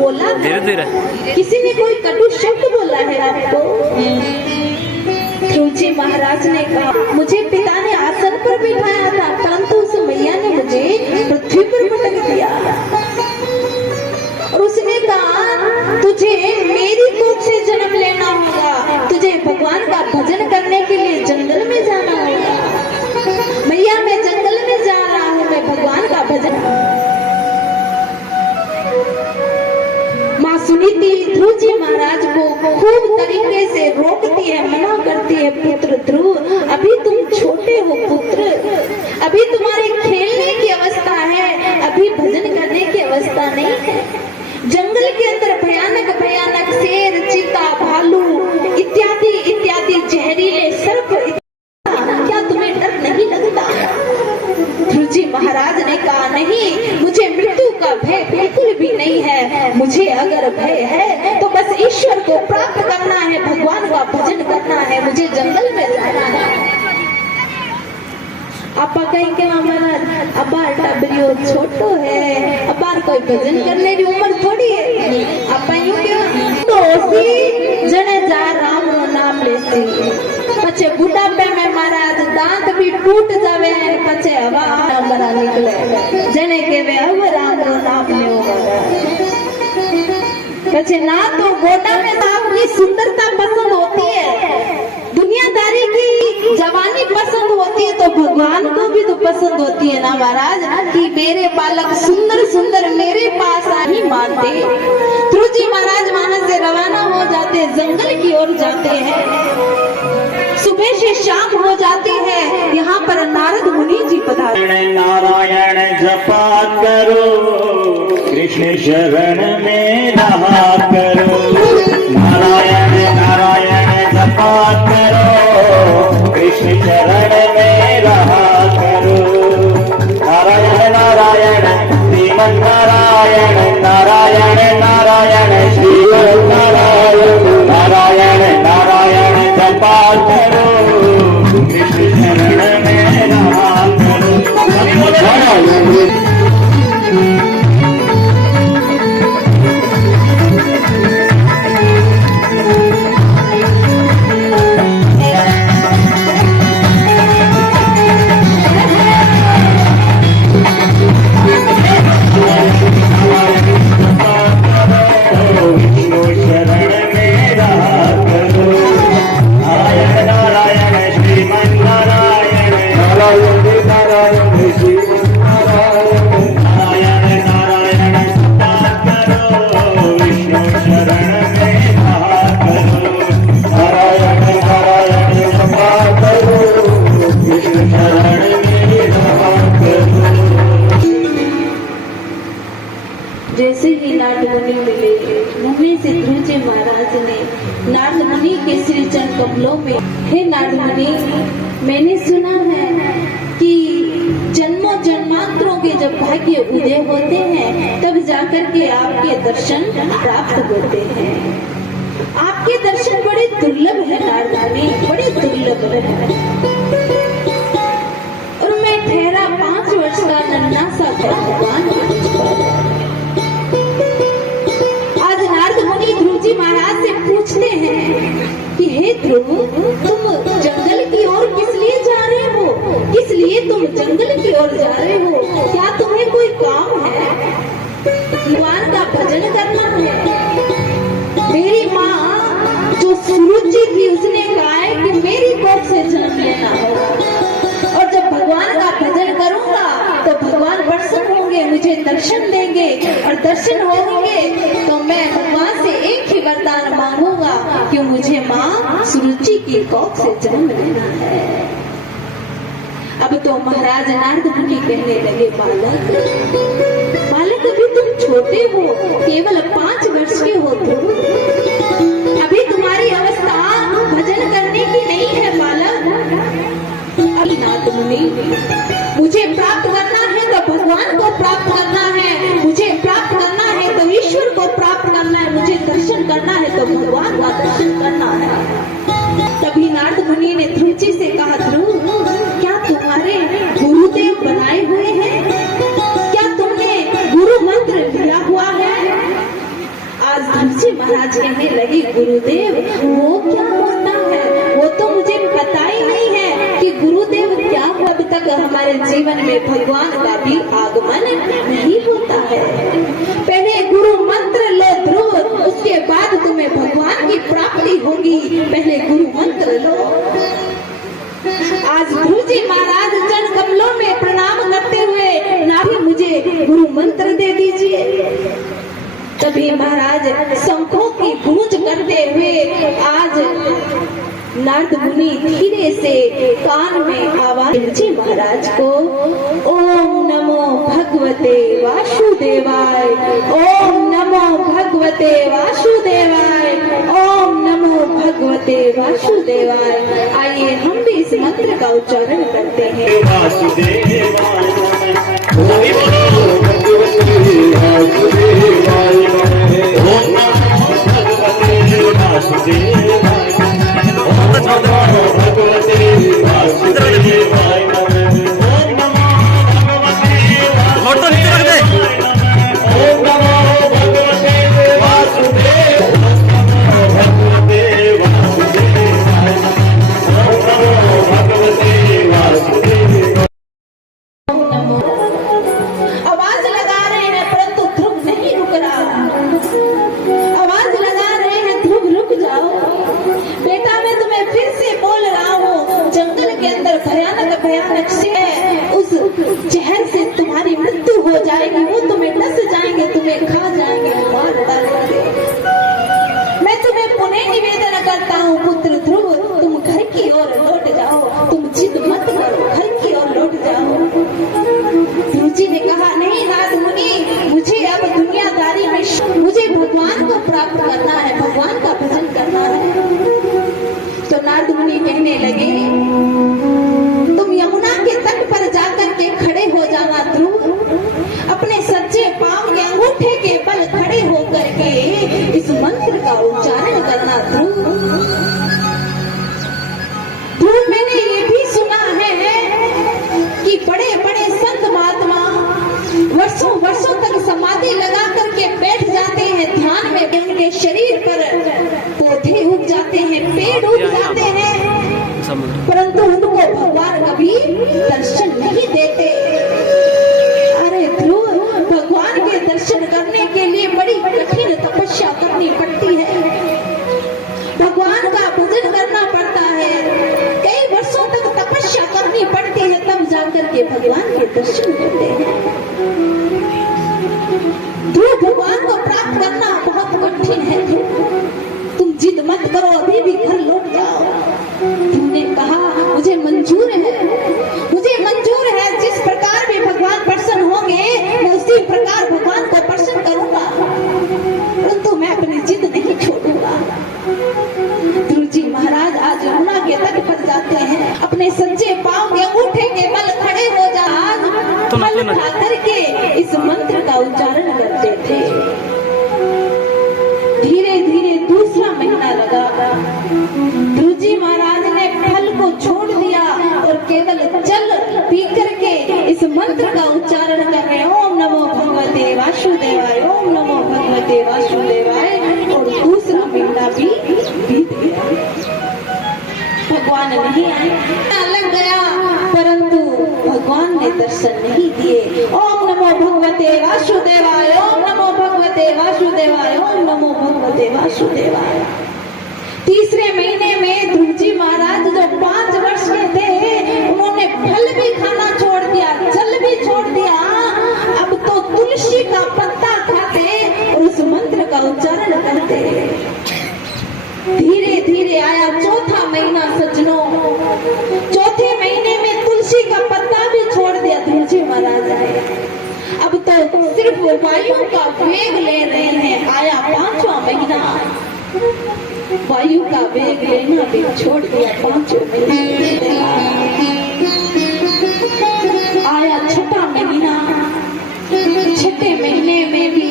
बोला धीरे धीरे किसी ने कोई कटु शब्द बोला है आपको? ध्रुव जी महाराज ने कहा, मुझे पिता ने आसन पर बिठाया था, परंतु उस मैया ने मुझे पृथ्वी पर पटक दिया और उसने कहा तुझे मेरी कोख से जन्म लेना होगा, तुझे भगवान का भजन करने के लिए जंगल में जाना होगा। मैया मैं जंगल में जा रहा हूँ, मैं भगवान का भजन। माँ सुनीति ध्रुव जी महाराज को खूब तरीके से रोकती है, मना करती है, पुत्र ध्रुव अभी तुम छोटे हो पुत्र, अभी तुम्हारे खेलने की अवस्था है, अभी भजन करने की अवस्था नहीं है। जंगल के अंदर भयानक भयानक शेर, चीता, भालू इत्यादि इत्यादि जहरीले सर्प, क्या तुम्हें डर नहीं लगता? ध्रुव जी महाराज ने कहा नहीं, मुझे मृत्यु का भय बिल्कुल भी नहीं है, मुझे अगर भय है तो बस ईश्वर को प्राप्त करना है, भगवान का भजन करना है, मुझे जंगल में जाना है। आपा कहीं के महाराज अबार टबरियो छोटो है, अबार कोई भजन करने की उम्र थोड़ी है, आपा यूं क्यों तो जने जा राम रो नाम लेसी, पछे बुढ़ापे में महाराज दांत भी टूट जावे, पछे हवा बरा निकले, जने के वे अब राम रो नाम लेओ, पछे ना तो गोटा में आपकी सुंदरता पसंद होती है, दुनियादारी की जवानी पसंद होती है, तो भगवान को भी तो पसंद होती है ना महाराज, कि मेरे बालक सुंदर सुंदर मेरे पास ही मानते। ध्रुव जी महाराज मानस से रवाना हो जाते, जंगल की ओर जाते हैं, सुबह से शाम हो जाती है, यहाँ पर नारद मुनि जी पधारे। नारायण जपा करो, कृष्ण शरण में रहा करो, नारायण नारायण जपा करो, कृष्ण शरण में रहा करो, नारायण नारायण श्रीमन नारायण, नारायण नारायण श्रीमन नारायण, नारायण नारायण जपा करो, कृष्ण शरण में रहा करो। जैसे ही नारद मुनि मिले, मुनि से ध्रुव जी महाराज ने नारद मुनि के श्री चरण कमलों में, हे नारद मुनि, मैंने सुना है कि जन्मों जन्मांतरों के जब भाग्य उदय होते हैं तब जाकर के आपके दर्शन प्राप्त होते हैं। आपके दर्शन बड़े दुर्लभ है नारद मुनि, बड़े दुर्लभ है। और मैं ठहरा 5 वर्ष का नन्हा सा भगवान महाराज से पूछते हैं कि हे ध्रुव, तुम जंगल की ओर किस लिए जा रहे हो? किस लिए तुम जंगल की ओर जा रहे हो? क्या तुम्हें कोई काम है? भगवान का भजन करना है। मेरी माँ जो सुरुचि थी उसने कहा है कि मेरी कोख से जन्म लेना होगा, और जब भगवान का भजन करूंगा तो भगवान प्रसन्न होंगे, मुझे दर्शन देंगे, और दर्शन होंगे तो मैं भगवान से एक ही वरदान मांगूंगा कि मुझे माँ सुरुचि की कोख से जन्म लेना है। अब तो महाराज नारद मुनि कहने लगे, बालक बालक अभी तुम छोटे हो, केवल 5 वर्ष के हो तुम, अभी तुम्हारी अवस्था भजन करने की नहीं है बालक। अभी नारद मुनि, मुझे प्राप्त करना है तो भगवान को प्राप्त करना है, मुझे प्राप्त करना है तो ईश्वर को प्राप्त करना है, मुझे दर्शन करना है तो भगवान का दर्शन करना है। तभी नारद मुनि ने ध्रुव जी से कहा, ध्रुव क्या तुम्हारे गुरुदेव बनाए हुए हैं? क्या तुमने गुरु मंत्र लिया हुआ है? जी महाराज कहने लगे, गुरुदेव वो क्या होता है, वो तो मुझे पता ही नहीं है कि गुरुदेव क्या। अब तक हमारे जीवन में भगवान का भी आगमन नहीं होता है। पहले गुरु मंत्र लो ध्रुव, उसके बाद तुम्हें भगवान की प्राप्ति होगी। पहले गुरु मंत्र लो। आज ध्रुव जी महाराज चरण कमलों में प्रणाम करते हुए नाभी मुझे गुरु मंत्र दे दीजिए। तभी महाराज शंखों की गूंज करते हुए आज नारद मुनि धीरे से कान में आवाज जी महाराज को, ओम नमो भगवते वासुदेवाय, ओम नमो भगवते वासुदेवाय, ओम नमो भगवते वासुदेवाय। आइए हम भी इस मंत्र का उच्चारण करते हैं। वासुदेवाय नमः। शरीर पर पौधे उग जाते हैं, पेड़ उग जाते हैं, परंतु उनको भगवान कभी दर्शन नहीं देते। अरे ध्रुव, भगवान के दर्शन करने के लिए बड़ी कठिन तपस्या करनी पड़ती है, भगवान का भजन करना पड़ता है, कई वर्षों तक तपस्या करनी पड़ती है, तब जाकर के भगवान के दर्शन होते हैं। ध्रुव, भगवान को प्राप्त करना बहुत कठिन है। तुम जिद मत करो, अभी भी घर लौट जाओ। तुमने कहा मुझे मंजूर है, मुझे मंजूर है, जिस प्रकार भी भगवान प्रसन्न होंगे मैं उसी प्रकार भगवान को प्रसन्न करूंगा, परंतु मैं अपनी जिद नहीं छोड़ूंगा। ध्रुव जी महाराज आज यमुना के तट पर जाते हैं, अपने सच्चे पांव के अंगूठे के बल खड़े हो जा, फल खा करके इस मंत्र का उच्चारण करते थे। धीरे धीरे दूसरा महीना लगा, ध्रुव जी महाराज ने फल को छोड़ दिया और केवल जल पी करके इस मंत्र का उच्चारण कर रहे, ओम नमो भगवते वासुदेवाय, ओम नमो भगवते वासुदेवाय। और दूसरा महीना भी बीत गया, भगवान नहीं आए, लग गया, परंतु भगवान ने दर्शन नहीं दिए। ओम नमो भगवते वासुदेवाय, ओम नमो भगवते वासुदेवाय, ओम नमो भगवते वासुदेवाय। तीसरे महीने में ध्रुव जी महाराज जो 5 वर्ष के थे, उन्होंने फल भी खाना छोड़ दिया, जल भी छोड़ दिया, अब तो तुलसी का पत्ता खाते और उस मंत्र का उच्चारण करते। धीरे धीरे आया चौथा महीना सज्जनों, चौथे महीने में तुलसी का पत्ता भी छोड़ दिया ध्रुव जी महाराज आए। अब तो सिर्फ वायु का वेग ले रहे हैं। आया 5वां महीना, वायु का वेग लेना भी छोड़ दिया 5वें महीने। आया 6वां महीना, 6ठे महीने में भी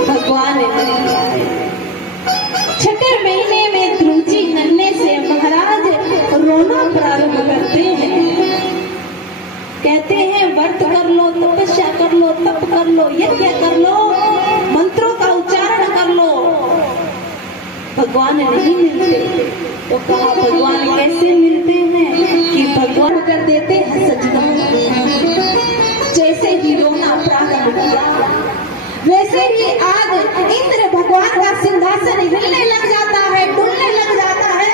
भगवान नहीं आए। 6ठे महीने में ध्रुव जी नन्हे से महाराज रोना प्रारंभ करते हैं, कहते हैं व्रत कर लो, तपस्या कर लो, तप कर लो, यज्ञ कर लो, मंत्रों का उच्चारण कर लो, भगवान नहीं मिलते। तो कहा भगवान कैसे मिलते हैं कि भगवान कर देते हैं सजना। जैसे ही रोना प्रारंभ किया वैसे ही आज इंद्र भगवान का सिंहासन हिलने लग जाता है, डुलने लग जाता है।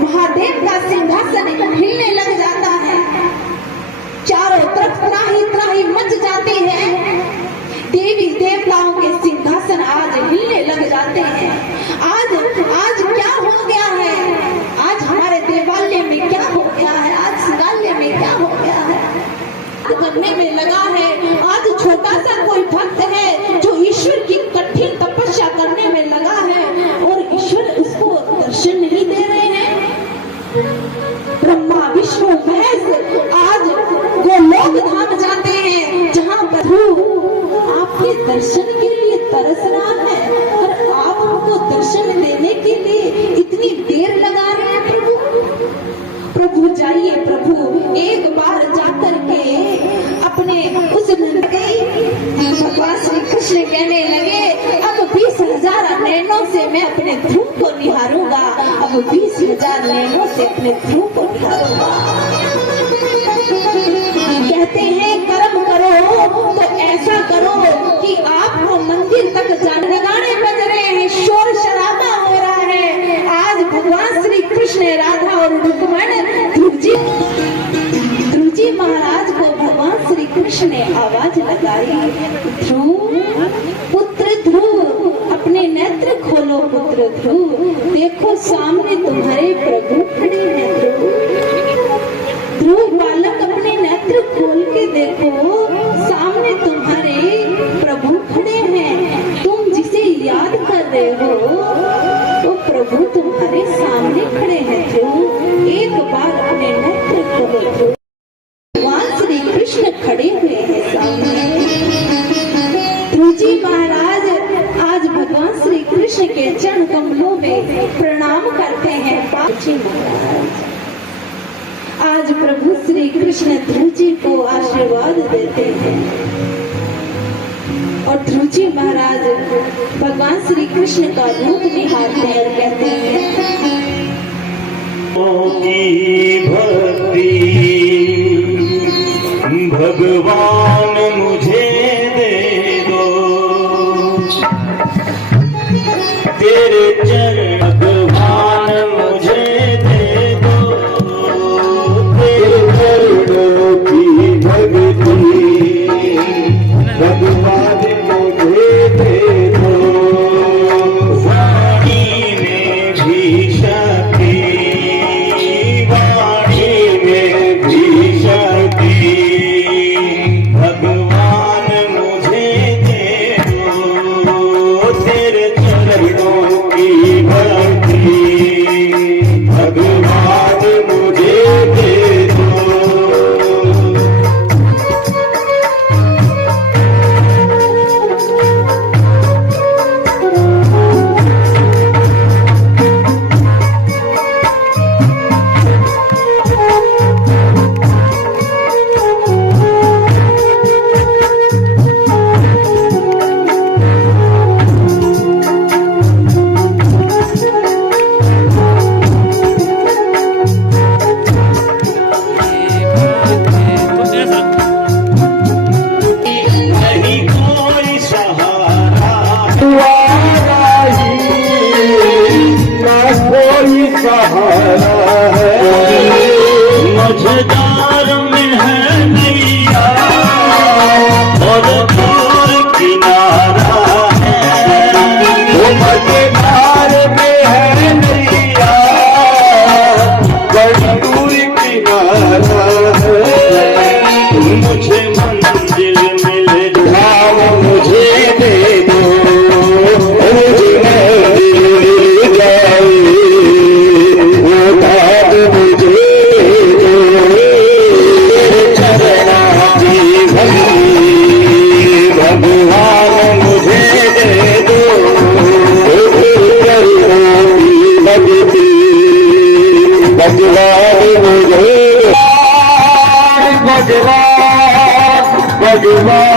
महादेव का सिंहासन हिलने लग जाता है। चारों तरफ त्राही त्राही मच जाती है। देवी देवताओं के सिंहासन आज हिलने लग जाते हैं। आज क्या हो गया है? आज हमारे देवालय में क्या हो गया है? आज शिवालय में क्या हो गया है? करने में लगा है। आज छोटा सा कोई भक्त है जो ईश्वर की कठिन तपस्या करने में लगा है और ईश्वर उसको दर्शन नहीं दे रहे हैं। ब्रह्मा विष्णु महेश आज वो लोग धाम जाते हैं जहाँ प्रभु आपके दर्शन के लिए तरस रहा है और आप हमको दर्शन देने के लिए इतनी देर लगा रहे हैं। प्रभु जाइए, प्रभु एक बार जाकर के अपने उस भगवान श्री कृष्ण कहने लगे अब 20,000 नैनों से मैं अपने ध्रुव को निहारूंगा। अब 20,000 नैनों से अपने ध्रुव को निहारूंगा। कहते हैं कर्म करो तो ऐसा करो कि आपको मंदिर तक जाने, गाने बज रहे हैं, शोर शराबा हो रहा है। आज भगवान श्री कृष्ण राधा और रुक्मण ध्रुव जी महाराज को भगवान श्री कृष्ण ने आवाज लगाई, ध्रुव पुत्र ध्रुव अपने नेत्र खोलो पुत्र ध्रुव, देखो सामने तुम्हारे प्रभु खड़े हैं। ध्रुव बालक अपने नेत्र खोल के देखो सामने तुम्हारे प्रभु खड़े हैं। तुम जिसे याद कर रहे हो तो प्रभु तुम्हारे सामने खड़े हैं। ध्रुव एक बार अपने नेत्र खोलो। भगवान श्री कृष्ण खड़े हुए हैं सामने। ध्रुव जी महाराज आज भगवान श्री कृष्ण के चरण कमलों में प्रणाम करते हैं। जी महाराज आज प्रभु श्री कृष्ण ध्रुव जी को आशीर्वाद देते हैं और ध्रुव जी महाराज भगवान श्री कृष्ण का रूप निहारते हैं और कहते हैं की भक्ति भगवान मुझे दे दो, तेरे चरण भगवान मुझे दे दो, तेरे चरणों की भक्ति भगवान मुझे दे दो। वाणी में भी शक्ति, वाणी में भी शक्ति भगवान मुझे दे दो, तेरे चरणों की भक्ति भगवान मुझे दे दो। मझधार में है नैया और दूर किनारा है, वो मझधार में है नैया बड़ी दूर किनारा है। मुझे मंजिल मिल जाओ मुझे दे दो, मुझे मिल जाए वो बात मुझे भगवान मुझे दे दो, भगवान मुझे भगवान